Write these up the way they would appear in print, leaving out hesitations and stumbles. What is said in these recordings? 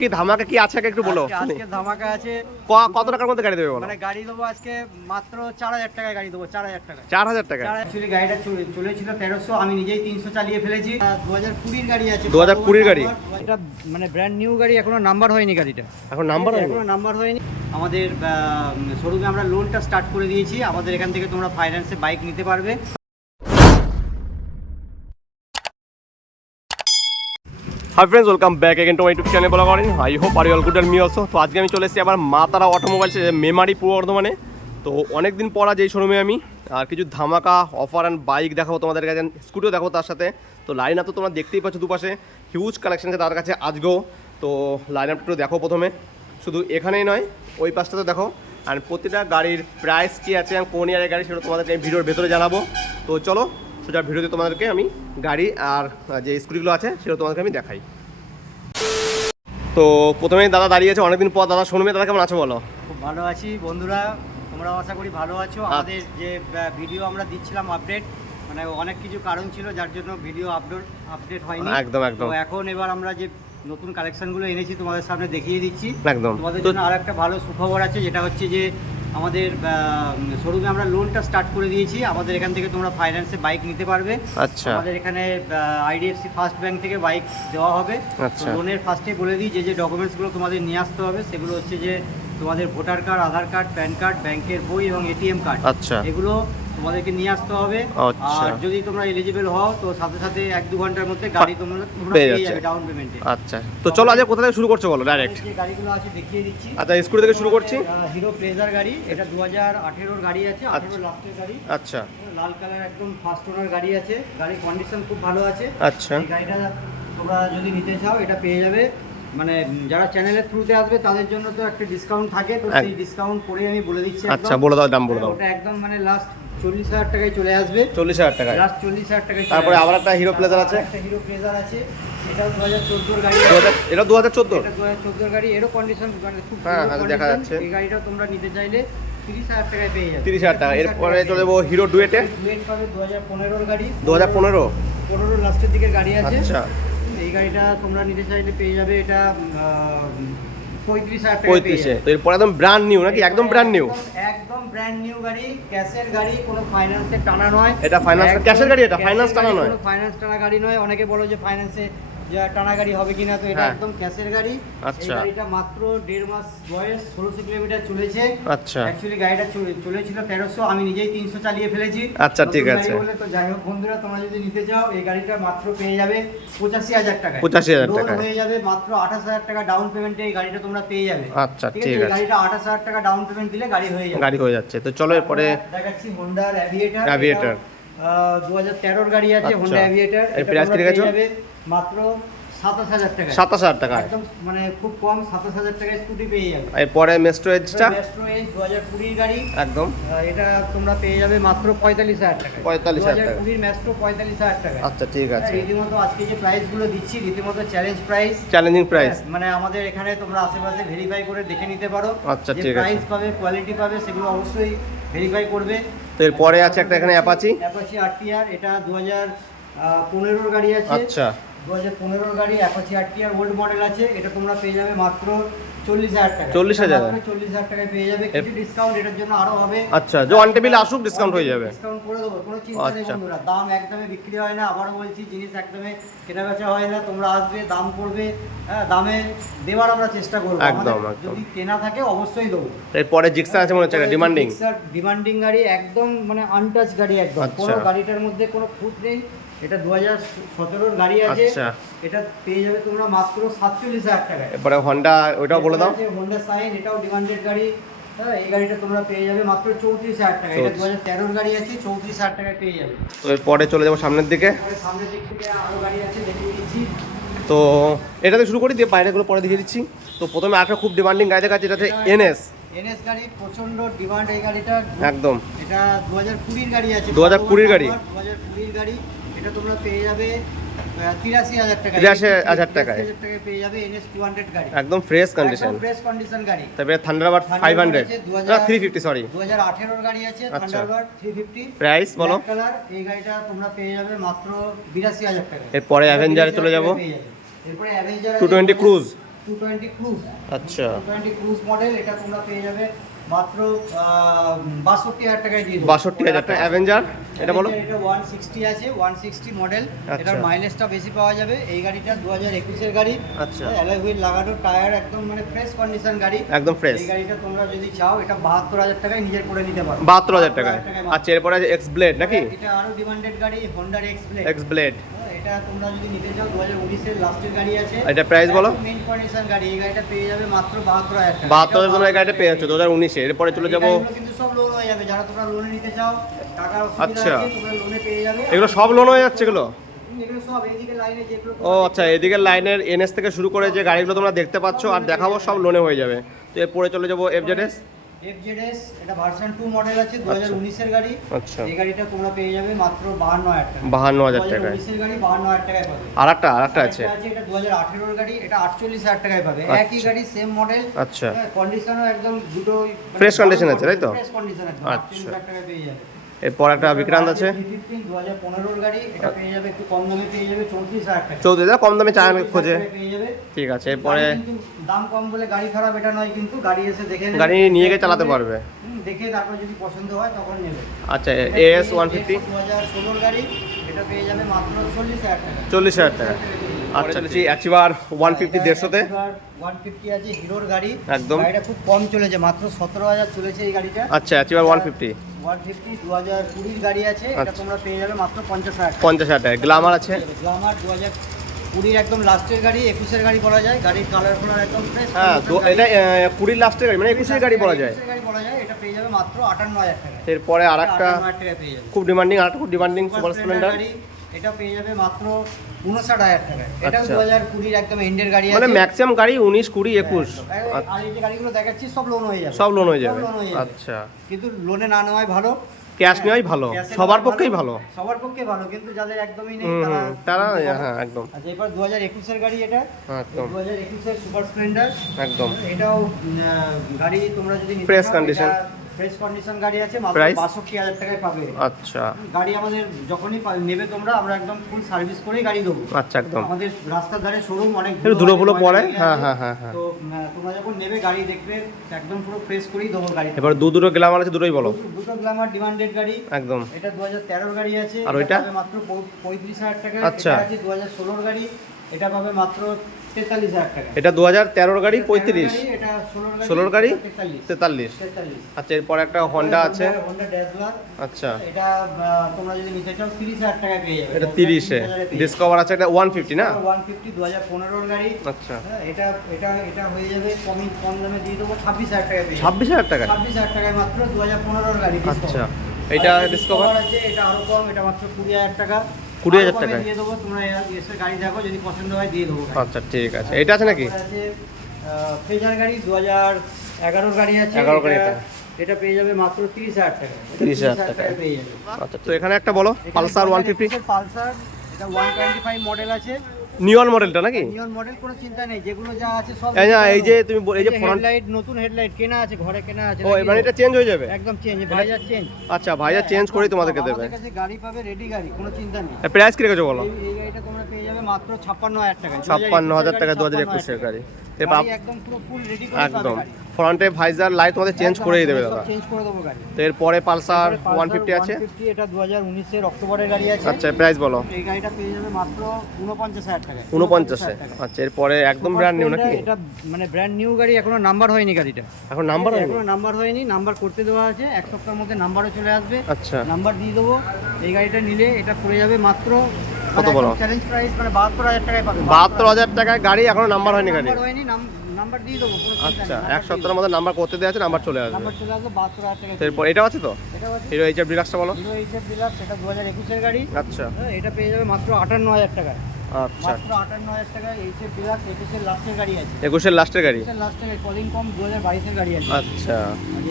কি ধামাকা কি আছে একটু বলো। আজকে ধামাকা আছে। কত টাকার মধ্যে গাড়ি দেবে বলো? মানে গাড়ি দেবো আজকে মাত্র 4000 টাকায় গাড়ি দেবো। 4000 টাকা। 4000 টাকা। অ্যাকচুয়ালি গাড়িটা চলেছিল 1300, আমি নিজেই 300 চালিয়ে ফেলেছি। 2020 গাড়ি আছে। 2020 গাড়ি। এটা মানে ব্র্যান্ড নিউ গাড়ি, এখনো নাম্বার হয়নি গাড়িটা। এখন নাম্বার হয়নি? এখনো নাম্বার হয়নি। আমাদের শোরুমে আমরা লোনটা স্টার্ট করে দিয়েছি। আমাদের এখান থেকে তোমরা ফাইন্যান্সে বাইক নিতে পারবে। Hi friends, welcome back again to my YouTube channel বলা করেন। I hope are all good and me also. তো আজকে আমি চলে এসেছি আবার মা তারা অটোমোবাইলস মেমারি পূর্ব বর্ধমানে। তো অনেকদিন পর আজ এই শোরুমে আমি আর কিছু ধামাকা অফার অ্যান্ড বাইক দেখাবো তোমাদের কাছে, স্কুটিও দেখাবো তার সাথে। তো লাইন আপ তো তোমরা দেখতেই পাচ্ছ, দুপাশে হিউজ কালেকশন আছে তার কাছে আজকেও। তো লাইন আপটা একটু দেখো প্রথমে, শুধু এখানেই নয় ওই পাশটাতে দেখো। আর প্রতিটা গাড়ির প্রাইস কী আছে এবং কোন ইয়ারের গাড়ি সেটা তোমাদেরকে আমি ভিডিওর ভেতরে জানাবো। তো চলো সোজা ভিডিওতে তোমাদেরকে আমি গাড়ি আর যে স্কুটিগুলো আছে সেটা তোমাদেরকে আমি দেখাই। তো প্রথমেই দাদা দাঁড়িয়ে আছে অনেকদিন পর। দাদা শোরুমে, দাদা কেমন আছো বলো? খুব ভালো আছি বন্ধুরা, তোমরাও আশা করি ভালো আছো। আমাদের যে ভিডিও আমরা দিচ্ছিলাম আপডেট, মানে অনেক কিছু কারণ ছিল যার জন্য ভিডিও আপডেট হয়নি। একদম একদম। তো এখন এবার আমরা যে নতুন কালেকশনগুলো এনেছি তোমাদের সামনে দেখিয়ে দিচ্ছি। একদম। তোমাদের জন্য আর একটা ভালো সুখবর আছে, যেটা হচ্ছে যে আমাদের শোরুমে আমরা লোনটা স্টার্ট করে দিয়েছি। আমাদের এখান থেকে তোমরা ফাইন্যান্সে বাইক নিতে পারবে। আচ্ছা। আমাদের এখানে IDFC ফার্স্ট ব্যাংক থেকে বাইক দেওয়া হবে। আচ্ছা। লোনের ফার্স্টে বলে দিই যে ডকুমেন্টসগুলো তোমাদের নিয়ে আসতে হবে, সেগুলো হচ্ছে যে তোমাদের ভোটার কার্ড, আধার কার্ড, প্যান কার্ড, ব্যাংকের বই এবং ATM কার্ড। আচ্ছা। এগুলো তোমাদেরকে নিয়ে আসতে হবে। আচ্ছা। আর যদি তোমরা এলিজিবল হও তো সাথে সাথে 1-2 ঘন্টার মধ্যে গাড়ি তোমরা পেয়ে যাবে ডাউন পেমেন্টে। আচ্ছা। তো চলো আজ কোথা থেকে শুরু করছো বলো ডাইরেক্ট? যে গাড়িগুলো আছে দেখিয়ে দিচ্ছি। আচ্ছা, স্কুটি থেকে শুরু করছি। হিরো প্লেজার গাড়ি, এটা 2018 এর গাড়ি আছে, 18 লাস্টের গাড়ি। আচ্ছা। লাল কালার একদম ফার্স্ট ওনার গাড়ি আছে। গাড়ির কন্ডিশন খুব ভালো আছে। আচ্ছা। এই গাড়িটা তোমরা যদি নিতে চাও এটা পেয়ে যাবে। মানে যারা চ্যানেলের থ্রুতে আসবে তাদের জন্য তো একটা ডিসকাউন্ট থাকে, তো সেই ডিসকাউন্ট করে আমি বলে দিচ্ছি। আচ্ছা, বলে দাও, দাম বলে দাও। ওটা একদম মানে লাস্ট 40,000 টাকায় চলে আসবে। 40,000 টাকায় লাস্ট 40,000 টাকায়। তারপরে আবার একটা হিরো প্লেজার আছে। একটা হিরো প্লেজার আছে, এটাও 2014 এর গাড়ি। এটা 2014? এটা 2014 এর গাড়ি। এরও কন্ডিশন মানে খুব হ্যাঁ, সুন্দর দেখা condition। যাচ্ছে। এই গাড়িটা তোমরা নিতে চাইলে 30,000 টাকায় পেয়ে যাবে। 30,000 টাকা। এরপরে চলে যাবো হিরো ডুয়েটে। ডুয়েট পাবে 2015 এর গাড়ি। 2015? 15 লাস্টের দিকের গাড়ি আছে। আচ্ছা। এই গাড়িটা তোমরা নিতে চাইলে পেয়ে যাবে এটা 35,000 টাকা। 35-এ? তো এরপর একদম ব্র্যান্ড নিউ নাকি? একদম ব্র্যান্ড নিউ? একদম ব্র্যান্ড নিউ গাড়ি, ক্যাশের গাড়ি, কোনো ফাইন্যান্সে টানা নয়। এটা ফাইন্যান্স ক্যাশের গাড়ি? এটা ফাইন্যান্স টানা নয়? কোনো ফাইন্যান্স টানা গাড়ি নয়। অনেকে বলো যে ফাইন্যান্সে যে টানা গাড়ি হবে কিনা, তো এটা হ্যাঁ। একদম ক্যাশের গাড়ি। আচ্ছা। এই গাড়িটা মাত্র 1.5 মাস বয়স, 1600 কিলোমিটার চলেছে। আচ্ছা। অ্যাকচুয়ালি গাড়িটা চলেছিল 1300, আমি নিজেই 300 চালিয়ে ফেলেছি। আচ্ছা, ঠিক আছে। তো যাই হোক বন্ধুরা, তোমরা যদি নিতে চাও এই গাড়িটা মাত্র পেয়ে যাবে 85,000 টাকা। 85,000 টাকা হয়ে যাবে মাত্র 28,000 টাকা ডাউন পেমেন্টে। এই গাড়িটা তোমরা পেয়ে যাবে। আচ্ছা, ঠিক আছে। গাড়িটা 28,000 টাকা ডাউন পেমেন্ট দিলে গাড়ি হয়ে যাবে। গাড়ি হয়ে যাচ্ছে। তো চলো এরপরে দেখাচ্ছি হোন্ডার অ্যাভিয়েটার। 2013 এর গাড়ি আছে, আচ্ছা। Honda Aviator. এর প্রাইস কি রেখেছো? মাত্র 27,000 টাকা। 27,000 টাকা একদম মানে খুব কম, 27,000 টাকায় স্কুটি পেয়ে যাবে। এরপরে মেস্ট্রো এজটা? মেস্ট্রো এজ 2020 গাড়ি একদম। এটা তোমরা পেয়ে যাবে মাত্র 45,000 টাকা। 45,000 টাকা। 2020 মেস্ট্রো 45,000 টাকা। আচ্ছা, ঠিক আছে। রীতিমতো আজকে যে প্রাইস গুলো দিচ্ছি রীতিমতো চ্যালেঞ্জ প্রাইস, চ্যালেঞ্জিং প্রাইস। মানে আমাদের এখানে তোমরা আশেপাশে ভেরিফাই করে দেখে নিতে পারো। আচ্ছা, যে ঠিক আছে। প্রাইস পাবে, কোয়ালিটি পাবে, সেগুলো অবশ্যই ভেরিফাই করবে। তো এরপরে আছে একটা এখানে অ্যাপাচি RTR, এটা 2015 এর গাড়ি আছে। আচ্ছা। 2015 এর গাড়ি অ্যাপাচি RTR ওল্ড মডেল আছে। এটা তোমরা পেয়ে যাবে মাত্র 40,000 টাকা। 40,000? 40,000 টাকায় পেয়ে যাবে। কিছু ডিসকাউন্ট এটার জন্য আরো হবে। আচ্ছা, যে অন টেবিলে আসুক ডিসকাউন্ট হয়ে যাবে। ডিসকাউন্ট করে দেবো, কোনো চিন্তা নেই আচ্ছা। বন্ধুরা। দাম একদমই বিক্রি হয় না, আবারও বলছি, জিনিস একদমই কেনা বেচা হয় না। তোমরা আসবে, দাম করবে, হ্যাঁ, দামে দেওয়ার আমরা চেষ্টা করবো। একদম, আমাদের একদম। যদি কেনা থাকে অবশ্যই দেবো। এরপরে জিক্সার আছে মনে হচ্ছে, একটা ডিমান্ডিং। ডিমান্ডিং গাড়ি, একদম মানে আনটাচ গাড়ি একদম। আচ্ছা। কোনো গাড়িটার মধ্যে কোনো খুঁত নেই। এটা 2017 এর গাড়ি আছে। আচ্ছা। এটা পেয়ে যাবে তোমরা মাত্র 47,000 টাকায়। এরপরে হোন্ডা, ওইটাও বলে দাও। হোন্ডা সাইন, এটাও ডিমান্ডেড গাড়ি। হ্যাঁ, এই গাড়িটা তোমরা পেয়ে যাবে মাত্র 34,000 টাকা। এটা 2013 এর গাড়ি আছে, 34,000 টাকায় পেয়ে যাবে। তো এরপরে চলে যাবো সামনের দিকে। সামনের দিক থেকে আরো গাড়ি আছে, দেখিয়ে দিচ্ছি। তো এটাতে শুরু করি, দিয়ে বাইরেগুলো পরে দেখিয়ে দিচ্ছি। তো প্রথমে একটা খুব ডিমান্ডিং গাড়ি দেখাচ্ছি, এটা হচ্ছে NS গাড়ি, প্রচন্ড ডিমান্ড এই গাড়িটা একদম। এটা 2020 গাড়ি আছে। 2020 গাড়ি? 2020 গাড়ি। এটা তোমরা পেয়ে যাবে 83,000 টাকা। 83,000 টাকায় পেয়ে যাবে NS 200 গাড়ি। একদম ফ্রেশ কন্ডিশন। ফ্রেশ কন্ডিশন গাড়ি। তারপরে থান্ডারবার্ড 500 না 350 সরি 2018 এর গাড়ি আছে, থান্ডারবার্ড 350। প্রাইস বলো? কালার, এই গাড়িটা তোমরা পেয়ে যাবে মাত্র 82,000 টাকা। এরপরে অ্যাভেঞ্জারে চলে যাব। এরপরে অ্যাভেঞ্জার 220 ক্রুজ। 220 ক্রুজ। আচ্ছা 220 ক্রুজ মডেল, এটা তোমরা পেয়ে যাবে মাত্র 62,000 টাকায় দিয়ে দেবো। 62,000 টাকা। অ্যাভেঞ্জার এটা বলো। এটা 160 আছে, 160 মডেল। আচ্ছা। এটার মাইলেজটা বেশি পাওয়া যাবে। এই গাড়িটা 2021 এর গাড়ি। আচ্ছা অ্যালয় হুইল লাগানো, টায়ার একদম মানে ফ্রেশ কন্ডিশন গাড়ি, একদম ফ্রেশ। এই গাড়িটা তোমরা যদি চাও এটা 72,000 টাকায় নিজের করে নিতে পারো। 72,000 টাকায়। আচ্ছা এরপরে আছে এক্স ব্লেড নাকি? এটা আরো ডিমান্ডেড গাড়ি, হোন্ডার এক্স ব্লেড। এক্স ব্লেড এটা তোমরা যদি নিতে চাও 2019 এর লাস্টের গাড়ি আছে। এটা প্রাইস বলো। মেইন কন্ডিশন গাড়ি, এই গাড়িটা পেয়ে যাবে মাত্র 72,000 টাকা। 72,000 টাকা এই গাড়িটা পেয়ে যাচ্ছে 2019 এর। এরপরে চলে যাব, এগুলো কিন্তু সব লোন হয়ে যাবে, যারা তোমরা লোনে নিতে চাও টাকার অসুবিধা আচ্ছা। আছে তোমরা লোনে পেয়ে যাবে। এগুলো সব লোন হয়ে যাচ্ছে এগুলো? এগুলো সব এইদিকে লাইনে যেগুলো ও আচ্ছা, এদিকে লাইনের এনএস থেকে শুরু করে যে গাড়িগুলো তোমরা দেখতে পাচ্ছ আর দেখাবো সব লোনে হয়ে যাবে। তো এরপরে চলে যাবো এফজেডএস। এফজেডএস, এটা ভার্সন 2 মডেল আছে, 2019 এর গাড়ি। আচ্ছা এই গাড়িটা তোমরা পেয়ে যাবে মাত্র 52,000 টাকা। 52,000 টাকায়। 2019 এর গাড়ি 52,000 টাকায় পাবে। আরেকটা আছে। এটা 2018 এর গাড়ি, এটা 48,000 টাকায় পাবে। আচ্ছা। একই গাড়ি, সেম মডেল। আচ্ছা কন্ডিশনও একদম দুটো Fresh condition আছে, তাই তো? ফ্রেশ কন্ডিশন আছে। আচ্ছা। 48,000 টাকায় পেয়ে যাবে। এরপর একটা বিক্রান্ত আছে 2015 এর গাড়ি, এটা পেয়ে যাবে একটু কম দামে, পেয়ে যাবে 34,000 টাকা। 34,000 কম দামে চায় খোঁজে। পেয়ে যাবে। ঠিক আছে এরপরে গাড়ি কিন্তু দাম কম বলে গাড়ি খারাপ এটা নয়, কিন্তু গাড়ি এসে দেখে নেবে। গাড়ি নিয়ে গিয়ে চালাতে পারবে। দেখে তারপর যদি পছন্দ হয় তখন নেবে। আচ্ছা এএস 150 2016 গাড়ি, এটা পেয়ে যাবে মাত্র 40,000 টাকা। 40,000 টাকা। আচ্ছা চলেছি অ্যাচিভার 150 150-তে। 150 আছে হিরোর গাড়ি, একদম। গাড়িটা খুব কম চলেছে, মাত্র 17,000 চলেছে এই গাড়িটা। আচ্ছা অ্যাচিভার 150 150 2020 এর গাড়ি আছে, এটা আচ্ছা। তোমরা পেয়ে যাবে মাত্র 50,000 টাকা। 50,000 টাকা। গ্ল্যামার আছে গ্ল্যামার 2020 একদম লাস্টের গাড়ি, 21 এর গাড়ি বলা যায়। গাড়ির কালার ফালার একদম ফ্রেশ। হ্যাঁ তো এটা 20 লাস্টের গাড়ি মানে 21 এর গাড়ি বলা যায়। 21 এর গাড়ি বলা যায়, এটা পেয়ে যাবে মাত্র 58,000 টাকা। এরপরে আরেকটা 58,000 টাকা পেয়ে যাবে। খুব ডিমান্ডিং, আরেকটা খুব ডিমান্ডিং সুপার স্প্লেন্ডার। গাড়ি, এটা পেয়ে যাবে মাত্র 59,000 টাকা। এটা আচ্ছা। 2020 একদম এন্ডের গাড়ি আছে। মানে ম্যাক্সিমাম গাড়ি 19 20 21। আর এই যে গাড়িগুলো দেখাচ্ছি সব লোন হয়ে যাবে। সব লোন হয়ে যাবে। সব loan হয়ে যাবে। আচ্ছা কিন্তু লোনে না নেওয়াই ভালো, ক্যাশ নেওয়াই ভালো, ক্যাশে সবার নেওয়া পক্ষেই ভালো। সবার পক্ষে ভালো, কিন্তু যাদের একদমই নেই তারা হ্যাঁ একদম। আচ্ছা এবার 2021 এর গাড়ি, এটা একদম 2021 এর সুপার স্প্লেন্ডার একদম। এটাও গাড়ি তোমরা যদি নিতে Fresh চাও, condition। এটা ফ্রেশ কন্ডিশন গাড়ি আছে, মাত্র Price? 62,000 টাকায় পাবে। আচ্ছা গাড়ি আমাদের যখনই নেবে তোমরা, আমরা একদম ফুল সার্ভিস করেই গাড়ি দেবো। আচ্ছা একদম। আমাদের রাস্তার ধারে শোরুম অনেক একটু ধুলো ফুলো হয়, পড়ে, গাড়ি হ্যাঁ আছে। হ্যাঁ হ্যাঁ হ্যাঁ। তো তোমরা যখন নেবে গাড়ি দেখবে একদম পুরো ফ্রেশ করেই দেবো গাড়ি। এবার দুটো গ্ল্যামার আছে, দুটোই বলো। দুটো গ্ল্যামার ডিমান্ডেড গাড়ি, একদম। এটা 2013 গাড়ি আছে। আর এটা ওইটা? পাবে মাত্র 35,000 টাকা। আচ্ছা। এটা আছে 2016 গাড়ি, এটা পাবে মাত্র 43,000 টাকা। এটা 2013 গাড়ি 35, গাড়ি, এটা 16 গাড়ি 43। 43। আচ্ছা এরপর একটা হন্ডা আছে। হোন্ডা ড্যাজলার, আচ্ছা এটা তোমরা যদি নিতে চাও 30,000 টাকায় পেয়ে যাবে। এটা 30-এ। ডিসকভার আছে একটা 150 না? 150 2015 গাড়ি। আচ্ছা হ্যাঁ, এটা এটা এটা হয়ে যাবে কম দামে দিয়ে দেবো 26,000 টাকায় পেয়ে যাবে। 26,000 টাকা। 26,000 টাকায় মাত্র 2015 গাড়ি। আচ্ছা Discover। এটা আর ডিসকভার আছে, এটা আরো কম, এটা মাত্র 20,000 টাকা। 20,000 আরো কমে টাকায়? দিয়ে দেবো, তোমরা এসে গাড়ি দেখো, যদি পছন্দ হয় দিয়ে দেবো গাড়ি। আচ্ছা ঠিক আছে। এটা আছে নাকি? তারপরে আছে ফ্রেজার গাড়ি 2011 গাড়ি আছে। 11 গাড়ি এটা। এটা পেয়ে যাবে মাত্র 30,000 টাকা। 30,000 টাকায় পেয়ে যাবে। আচ্ছা তো এখানে একটা বলো পালসার 150। পালসার, এটা 125 মডেল আছে। নিয়ন মডেলটা নাকি? নিয়ন মডেল কোনো চিন্তা নেই, যেগুলো যা আছে সব। এই না, এই যে তুমি এই যে ফ্রন্ট, হেডলাইট, নতুন হেডলাইট কেনা আছে, ঘরে কেনা আছে। ও এবার এটা চেঞ্জ হয়ে যাবে? একদম চেঞ্জ, ভাইজার চেঞ্জ। আচ্ছা ভাইয়া চেঞ্জ করেই তোমাদেরকে দেবে। আমাদের কাছে গাড়ি পাবে, রেডি গাড়ি, কোনো চিন্তা নেই। প্রাইস কি রেখেছো বলো? এই গাড়িটা তোমরা পেয়ে যাবে মাত্র 56,000 টাকা। 56,000 টাকা 2021 এর গাড়ি। গাড়ি একদম পুরো ফুল রেডি করে পাবে একদম গাড়ি। ফ্রন্টে ভাইজার লাইট তোমাদের চেঞ্জ করেই দেবে দাদা। চেঞ্জ করে দেবো গাড়ি। তো এরপরে পালসার তারপরে 150 আছে। 150, এটা 2019 এর অক্টোবরের গাড়ি আছে। আচ্ছা প্রাইস বলো? এই গাড়িটা পেয়ে যাবে মাত্র 49,000 টাকা। 49-এ। আচ্ছা এরপরে একদম ব্র্যান্ড নিউ নাকি? এটা মানে ব্র্যান্ড নিউ গাড়ি, এখনো নাম্বার হয়নি গাড়িটা। এখন নাম্বার হয়নি? এখনো নাম্বার হয়নি, নাম্বার করতে দেওয়া আছে, এক সপ্তাহের মধ্যে নাম্বারও চলে আসবে। আচ্ছা নাম্বার দিয়ে দেবো। এই গাড়িটা নিলে এটা পড়ে যাবে মাত্র কত বলো? চ্যালেঞ্জ প্রাইস, মানে 72,000 টাকায় পাবে। 72,000 টাকায় গাড়ি, এখনো নাম্বার হয়নি গাড়ি। নাম্বার হয়নি, নাম্বার দিয়ে দেবো, কোনো চিন্তা আচ্ছা নেই, এক সপ্তাহের মধ্যে নাম্বার করতে দেওয়া আছে, নাম্বার চলে আসবে। নাম্বার চলে আসবে 72,000 টাকা। তো এরপর এটাও আছে তো? এটাও আছে, হিরো এইচএফ ডিলাক্সটা বলো? হিরো এইচএফ ডিলাক্স, এটা 2021 এর গাড়ি। আচ্ছা হ্যাঁ, এটা পেয়ে যাবে মাত্র 58,000 টাকা। আচ্ছা মাত্র 58,000 টাকা। এইচএফ ডিলাক্স 21 এর লাস্টের গাড়ি আছে। 21-এর লাস্টের গাড়ি। 21 এর লাস্টের কলিং কম 2022 এর গাড়ি আছে। আচ্ছা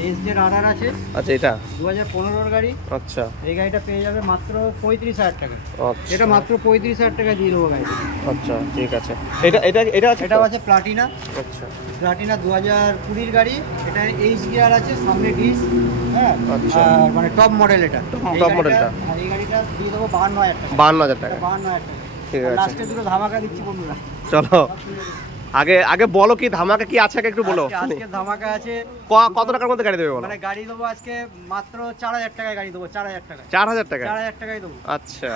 এসজেড আরআর আছে, আচ্ছা এটা 2015 এর গাড়ি। আচ্ছা এই গাড়িটা পেয়ে যাবে মাত্র 35,000 টাকা। আচ্ছা এটা মাত্র 35,000 টাকা দিয়ে দেবো গাড়ি। আচ্ছা ঠিক আছে। এটা এটা এটা আছে তো? এটাও আছে প্লাটিনা। আচ্ছা প্লাটিনা 2020 গাড়ি, এটা এইচ গিয়ার আছে, সামনে ডিস। হ্যাঁ, আচ্ছা। আর মানে টপ মডেল এটা। এই টপ গাড়িটা- মডেলটা? আর এই গাড়িটা দিয়ে দেবো 52,000 টাকা। 52,000 টাকা। 52,000 টাকা। ঠিক আছে। লাস্টে দুটো ধামাকা দিচ্ছি বন্ধুরা। চলো আগে আগে বলো কি ধামাকা কি আছে আগে একটু বলো শুনি। আজকে ধামাকা আছে। কত টাকার মধ্যে গাড়ি দেবে বলো? মানে গাড়ি দেবো আজকে মাত্র 4000 টাকায় গাড়ি দেবো, 4000 টাকা। 4000 টাকা? 4000 টাকায় দেবো। আচ্ছা,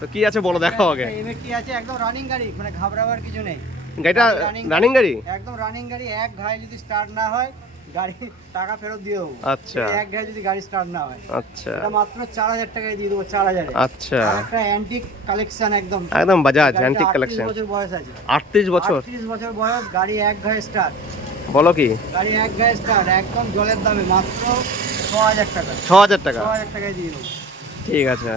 তো কি আছে বলো, দেখাও আগে। এমএটি আছে, একদম রানিং গাড়ি, মানে ঘাবড়াবার কিছু নেই। গাড়িটা রানিং গাড়ি? একদম রানিং গাড়ি। এক ঘায়ে যদি স্টার্ট না হয় গাড়ি টাকা ফেরত দিয়ে দেবো। আচ্ছা, এক ঘায়ে যদি গাড়ি স্টার্ট না হয়। আচ্ছা, এটা মাত্র 4000 টাকায় দিয়ে দেবো, 4000 এ। আচ্ছা, একটা অ্যান্টিক কালেকশন, একদম একদম বাজাজ গাড়িটা অ্যান্টিক 38 কালেকশন। বছর বয়স আছে। 38 বছর? 38 বছর বয়স, গাড়ি এক ঘায়ে স্টার্ট। বলো কি? গাড়ি এক ঘায়ে স্টার্ট, একদম জলের দামে, মাত্র 6000 টাকা। 6000 টাকা? 6000 টাকায় দিয়ে দেবো। ঠিক আছে।